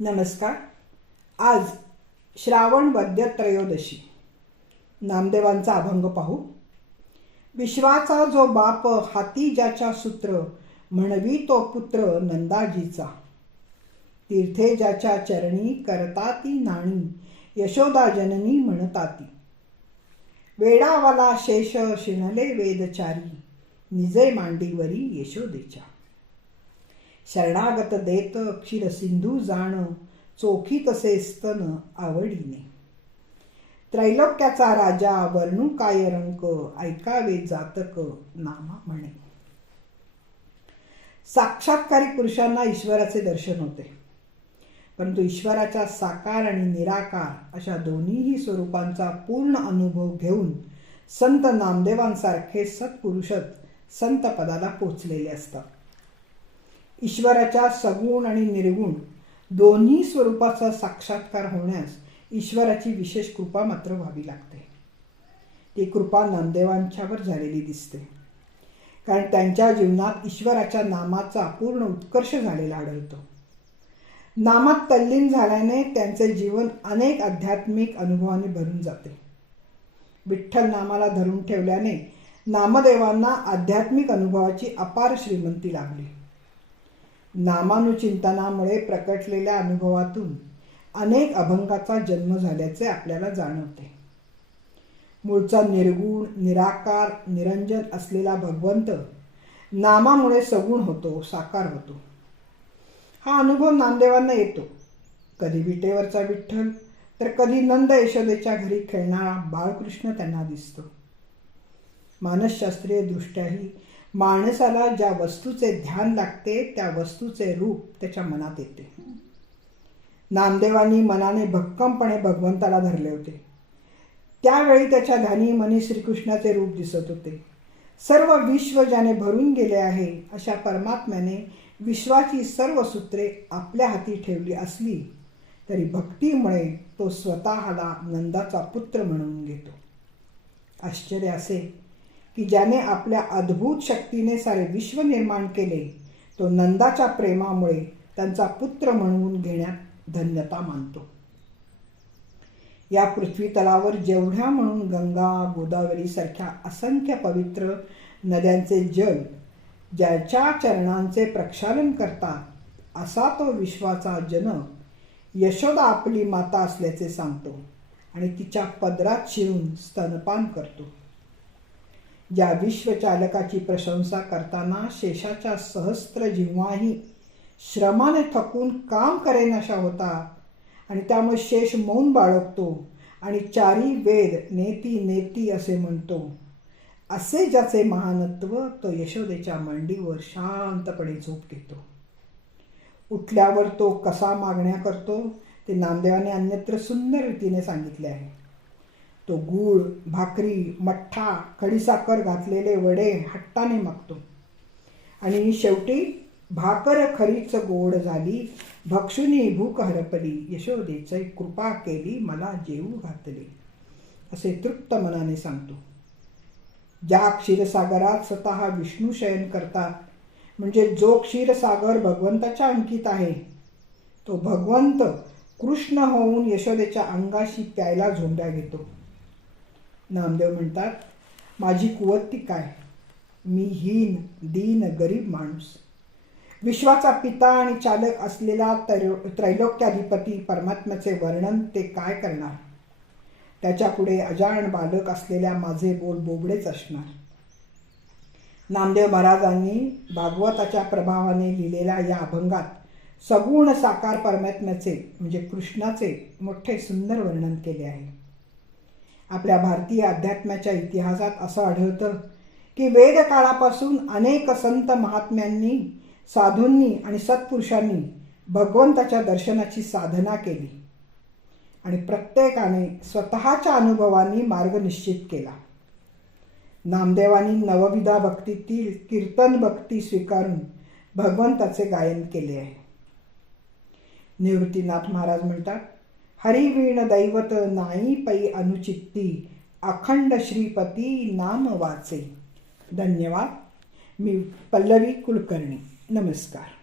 नमस्कार. आज श्रावण वद्य त्रयोदशी. नामदेवांचा अभंग पाहू. विश्वाचा जो बाप हाती ज्याच्या सूत्र म्हणवी तो पुत्र नंदाजीचा. तीर्थे ज्याच्या चरणी करता ती नाणी यशोदा जननी म्हणताती वेडावाला शेष शिणले वेदचारी निजे मांडीवरी यशोदेच्या. शरणागत देत क्षीरसिंधू जाण चोखी तसे स्तन आवडीने. त्रैलोक्याचा राजा वर्णू काय रंक ऐकावे जातक नामा म्हणे. साक्षात्कारी पुरुषांना ईश्वराचे दर्शन होते. परंतु ईश्वराच्या साकार आणि निराकार अशा दोन्हीही स्वरूपांचा पूर्ण अनुभव घेऊन संत नामदेवांसारखे सत्पुरुषच संत पदाला पोचलेले असतात. ईश्वराच्या सगुण आणि निर्गुण दोन्ही स्वरूपाचा साक्षात्कार होण्यास ईश्वराची विशेष कृपा मात्र व्हावी लागते. ती कृपा नामदेवांच्यावर झालेली दिसते. कारण त्यांच्या जीवनात ईश्वराच्या नामाचा पूर्ण उत्कर्ष झालेला आढळतो. नामात तल्लीन झाल्याने त्यांचे जीवन अनेक आध्यात्मिक अनुभवाने भरून जाते. विठ्ठल नामाला धरून ठेवल्याने नामदेवांना आध्यात्मिक अनुभवाची अपार श्रीमंती लाभली. नामानुचिंतनामुळे प्रकटलेल्या अनुभवातून अनेक अभंगाचा जन्म झाल्याचे आपल्याला जाणवते. मूळचा निर्गुण निराकार निरंजन असलेला भगवंत नामामुळे सगुण होतो साकार होतो. हा अनुभव नामदेवांना येतो. कधी विटेवरचा विठ्ठल तर कधी नंद यशोदेच्या घरी खेळणारा बाळकृष्ण त्यांना दिसतो. मानसशास्त्रीय दृष्ट्याही माणसाला ज्या वस्तूचे ध्यान लागते त्या वस्तूचे रूप त्याच्या मनात येते. नामदेवांनी मनाने भक्कमपणे भगवंताला धरले होते. त्यावेळी त्याच्या ध्यानी मनी श्रीकृष्णाचे रूप दिसत होते. सर्व विश्व ज्याने भरून गेले आहे अशा परमात्म्याने विश्वाची सर्व सूत्रे आपल्या हाती ठेवली असली तरी भक्तीमुळे तो स्वतःला नंदाचा पुत्र म्हणून घेतो. आश्चर्य असे की ज्याने आपल्या अद्भुत शक्तीने सारे विश्व निर्माण केले तो नंदाच्या प्रेमामुळे त्यांचा पुत्र म्हणून घेण्यात धन्यता मानतो. या पृथ्वी तलावर जेवढ्या म्हणून गंगा गोदावरी सारख्या असंख्य पवित्र नद्यांचे जल ज्याच्या चरणांचे प्रक्षालन करतात असा तो विश्वाचा जनक यशोदा आपली माता असल्याचे सांगतो आणि तिच्या पदरात शिरून स्तनपान करतो. ज्या विश्वचालकाची प्रशंसा करताना शेषाच्या सहस्त्र जिव्हाही श्रमाने थकून काम करेनाशा होता. आणि त्यामुळे शेष मौन बाळगतो आणि चारी वेद नेती नेती असे म्हणतो. असे ज्याचे महानत्व तो यशोदेच्या मांडीवर शांतपणे झोप घेतो. उठल्यावर तो कसा मागण्या करतो ते नामदेवाने अन्यत्र सुंदर रीतीने सांगितले आहे. तो गूळ भाकरी मठ्ठा खडीसाखर घातलेले वडे हट्टाने मागतो. आणि शेवटी भाकर खरीच गोड झाली भक्षुनी भूक हरपली यशोदेचे कृपा केली मला जेवू घातले. असे तृप्त मनाने सांगतो. ज्या क्षीरसागरात स्वतः विष्णू शयन करतात म्हणजे जो क्षीरसागर भगवंताच्या अंकित आहे तो भगवंत कृष्ण होऊन यशोदेच्या अंगाशी प्यायला झोंब्या घेतो. नामदेव म्हणतात माझी कुवत्ती काय? मी हीन दीन गरीब माणूस. विश्वाचा पिता आणि चालक असलेला त्र त्रैलोक्याधिपती परमात्म्याचे वर्णन ते काय करणार? त्याच्यापुढे अजाण बालक असलेल्या माझे बोल बोबडेच असणार. नामदेव महाराजांनी भागवताच्या प्रभावाने लिहिलेल्या या अभंगात सगुण साकार परमात्म्याचे म्हणजे कृष्णाचे मोठे सुंदर वर्णन केले आहे. आपल्या भारतीय अध्यात्माच्या इतिहासात असं आढळतं की वेदकाळापासून अनेक संत महात्म्यांनी साधूंनी आणि सत्पुरुषांनी भगवंताच्या दर्शनाची साधना केली आणि प्रत्येकाने स्वतःच्या अनुभवांनी मार्ग निश्चित केला. नामदेवांनी नवविधा भक्तीतील कीर्तन भक्ती स्वीकारून भगवंताचे गायन केले आहे. निवृत्तीनाथ महाराज म्हणतात हरिवीण दैवत नाही पै अनुचित्ती अखंड श्रीपती नाम वाचे धन्यवाद मी पल्लवी कुलकर्णी नमस्कार